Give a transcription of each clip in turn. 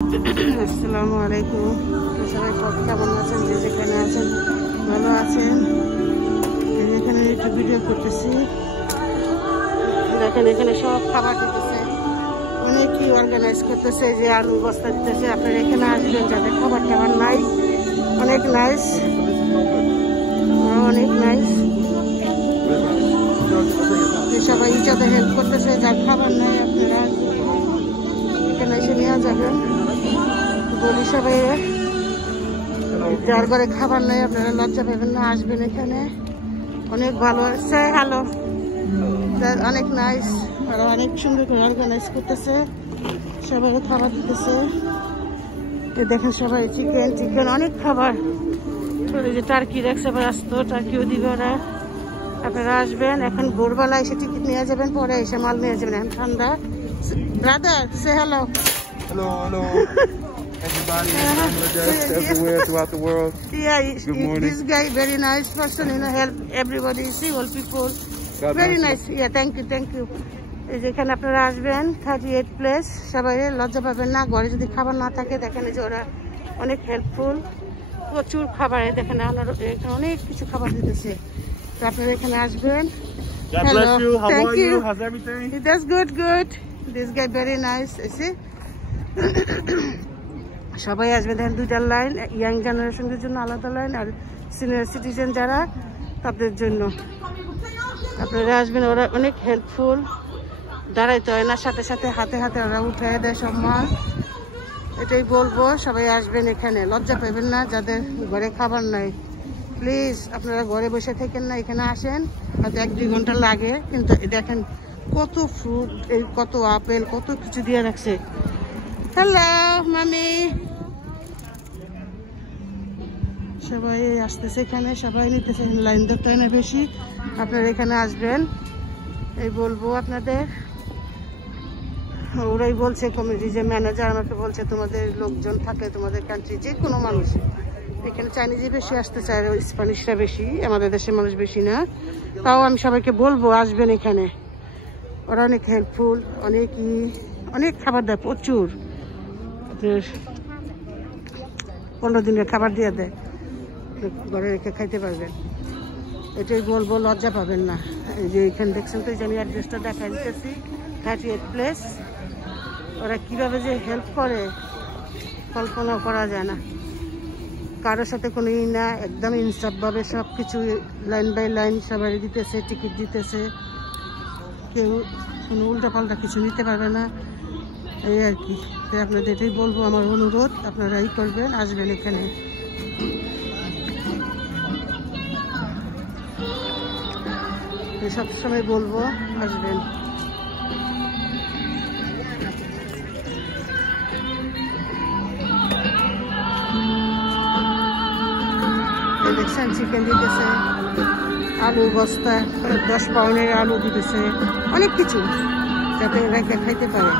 আসসালামু আলাইকুম। সবাই কেমন আছেন? যে যেখানে আছেন ভালো আছেন। এখানে একটু ভিডিও করতেছি। দেখেন এখানে সব খাবার দিতেছে, অনেকই অর্গানাইজ করতেছে, যে আলু বস্তা দিতেছে। আপনারা এখানে আসবেন যাদের খাবার টাবার নাই। অনেক নাইস, অনেক নাইস। সবাই ইচ্ছাতে হেল্প করতেছে। যার খাবার নাই আপনারা এখানে এসে নেওয়া যাবেন। বলি সবাই, যার ঘরে খাবার নেই আপনারা লজ্জা পাবেন না, আসবেন এখানে। অনেক ভালো আছে। হ্যালো, অনেক নাইস। ওরা অনেক সুন্দর করে অর্গানাইজ করতেছে, সবাই খাবার দিতেছে। দেখেন সবাই চিকেন অনেক খাবার। যে টার্কি রাখছে আসতো, টার্কিও দিবে ওরা। আপনারা আসবেন এখন ভোরবেলা এসে টিকিট নিয়ে যাবেন, পরে এসে মাল নিয়ে যাবেন। এখন ঠান্ডা। ব্রাদার, সে hello. Hello. Everybody in Bangladesh, everywhere throughout the world. Yeah, good morning. This guy very nice person, help everybody, see all people. God Very bless nice. Yeah, thank you. এই যেখানে আপনারা আসবেন 38 প্লেস। সবাই লজ্জা পাবেন না। ঘরে যদি খাবার না থাকে, দেখেন যে ওরা অনেক হেল্পফুল, প্রচুর খাবার। দেখেন এখানে অনেক কিছু খাবার দিতেছে। তো আপনারা এখানে আসবেন। God bless you. How are you? How's everything? That's good. This guy very nice. See? সবাই আসবে। দেখেন দুইটা লাইন, ইয়াং জেনারেশনের জন্য আলাদা লাইন, আর সিনিয়র সিটিজেন যারা তাদের জন্য। আপনারা আসবেন, ওরা অনেক হেল্পফুল। দাঁড়াইতে হয় না, সাথে সাথে হাতে হাতে ওরা উঠে দেয় সব মাল। এটাই বলবো, সবাই আসবেন এখানে, লজ্জা পাবেন না। যাদের ঘরে খাবার নাই প্লিজ আপনারা ঘরে বসে থাকেন না, এখানে আসেন। হয়তো 1-2 ঘন্টা লাগে, কিন্তু দেখেন কত ফ্রুট, এই কত আপেল, কত কিছু দিয়ে রাখছে। হ্যালো মামি, সবাই আসতেছে এখানে, সবাই নিতেছে। লাইন ধরতে হয় না বেশি। আপনারা এখানে আসবেন, এই বলবো আপনাদের। ওরাই বলছে, কমিটি যে ম্যানেজার আমাকে বলছে, তোমাদের লোকজন থাকে, তোমাদের কান্ট্রি যে কোনো মানুষ এখানে চাইনিজই বেশি আসতে চায়, স্প্যানিশরা বেশি, আমাদের দেশের মানুষ বেশি না। তাও আমি সবাইকে বলবো আসবেন এখানে। ওরা অনেক হেল্পফুল, অনেক খাবার দেয়, প্রচুর। 15 দিনের খাবার দিয়ে দেয়, ঘরে রেখে খাইতে পারবেন। এটাই বলবো, লজ্জা পাবেন না। এই যে এখানে দেখছেন তো, যে আমি অ্যাড্রেসটা দেখাই দিতেছি, 38 প্লেস। ওরা কিভাবে যে হেল্প করে কল্পনা করা যায় না। কারোর সাথে কোনো না, একদম ইনসাফভাবে সব কিছু লাইন বাই লাইন সবাই দিতেছে, টিকিট দিতেছে। কেউ কোনো উল্টাপাল্টা কিছু নিতে পারবে না, এই আর কি। তাই আপনাদের এটাই বলবো, আমার অনুরোধ, আপনারা এই করবেন, আসবেন এখানে। সবসময় বলবো আসবেন। দেখছেন চিকেন দিতেছে, আলু বস্তা 10 পাউন্ডের আলু দিতেছে, অনেক কিছু যাতে রেখে খাইতে পারে।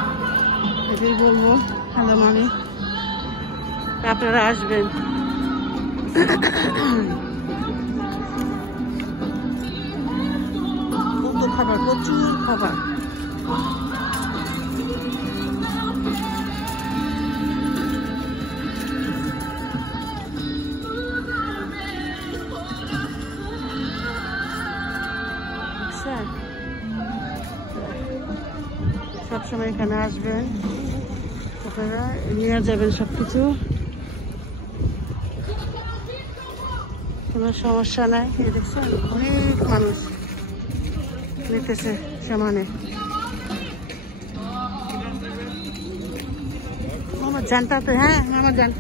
এটাই বলবো। হ্যালো মামি, আপনারা আসবেন। কত খাবার, প্রচুর খাবার। সবসময় এখানে আসবেন, আপনারা নিয়ে যাবেন সবকিছু, কোনো সমস্যা নাই। এই দেখছেন অনেক মানুষ নিতেছে সমানে। আমার জানটা তো, হ্যাঁ আমার জান।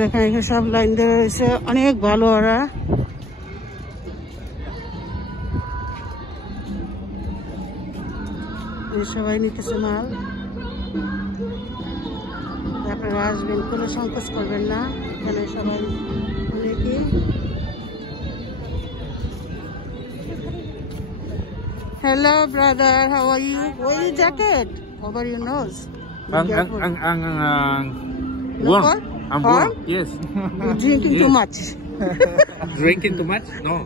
দেখেন এখানে সব লাইন দেওয়া রয়েছে, অনেক ভালো ওরা। সবাই নিতেছে মাল। আপনারা আসবেন, কোনো সংকোচ করবেন না, এখানে সবাই অনেকেই। Hello brother, how are you? Wear your jacket over your nose. Ang warm. I'm Huh? full. Yes. You're drinking too much. Drinking too much? No.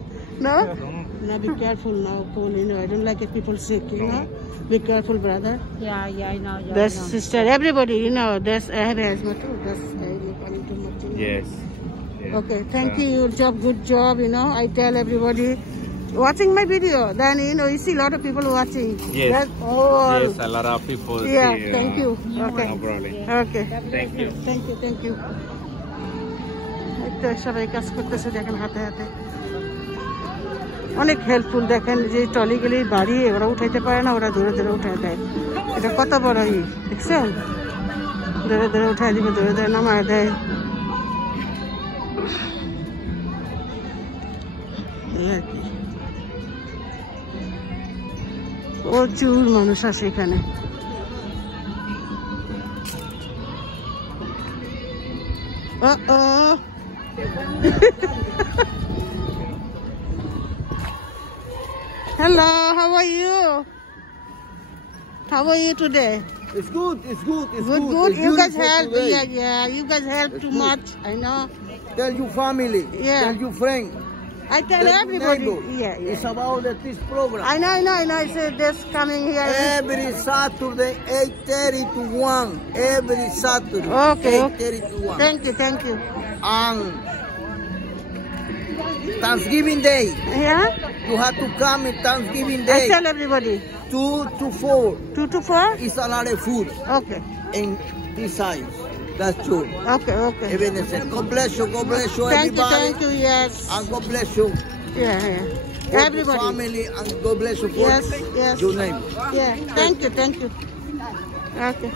No? No. Now be careful now, Paul. You know, I don't like it people sick, you know. Be careful, brother. Yeah, I know. Yeah, There's I know. sister, everybody, you know, there's I have asthma too. That's coming too much. You know? Yes. Yes. Okay, thank you. Your job, good job. You know, I tell everybody watching my video. Then you know, you see a lot of people watching. Yes. That's all. Yes, a lot of people. Yeah, see, thank you. Okay. No problem. Okay. Thank you. Thank you. Thank you. এই সবাই কাজ করতেছে দেখেন হাতে হাতে অনেক হেল্পফুল দেখেন যে ট্রলিগুলি বাড়িয়ে ওরা উঠাইতে পারে না ওরা ধরে ধরে উঠাই দেয় এটা কত বড় ই দেখছেন ধরে ধরে উঠাই দিবে ধরে ধরে নামায় দেয় এই আর কি প্রচুর মানুষ আসে এখানে Hello, how are you? How are you today? It's good, it's good, it's good. Good. It's You guys beautiful help. today. Yeah. You guys help too good. much. I know. Tell your family, Yeah. tell your friend, I tell tell your everybody. neighbor. Yeah. It's about this program. I know. I said this coming here. Every Saturday, 8:30 to 1. Every Saturday, Okay. 8:30 to 1. Thank you. And Thanksgiving Day, Yeah? you have to come in Thanksgiving I Day. tell everybody. 2 to 4 2 to 4? is a lot of food Okay. in this size. That's true. Okay. Even they say, God bless you, everybody. Thank you, yes. And God bless you. Yeah. For your Everybody. family, and God bless you for Yes. your name. Yeah. Thank you. Okay.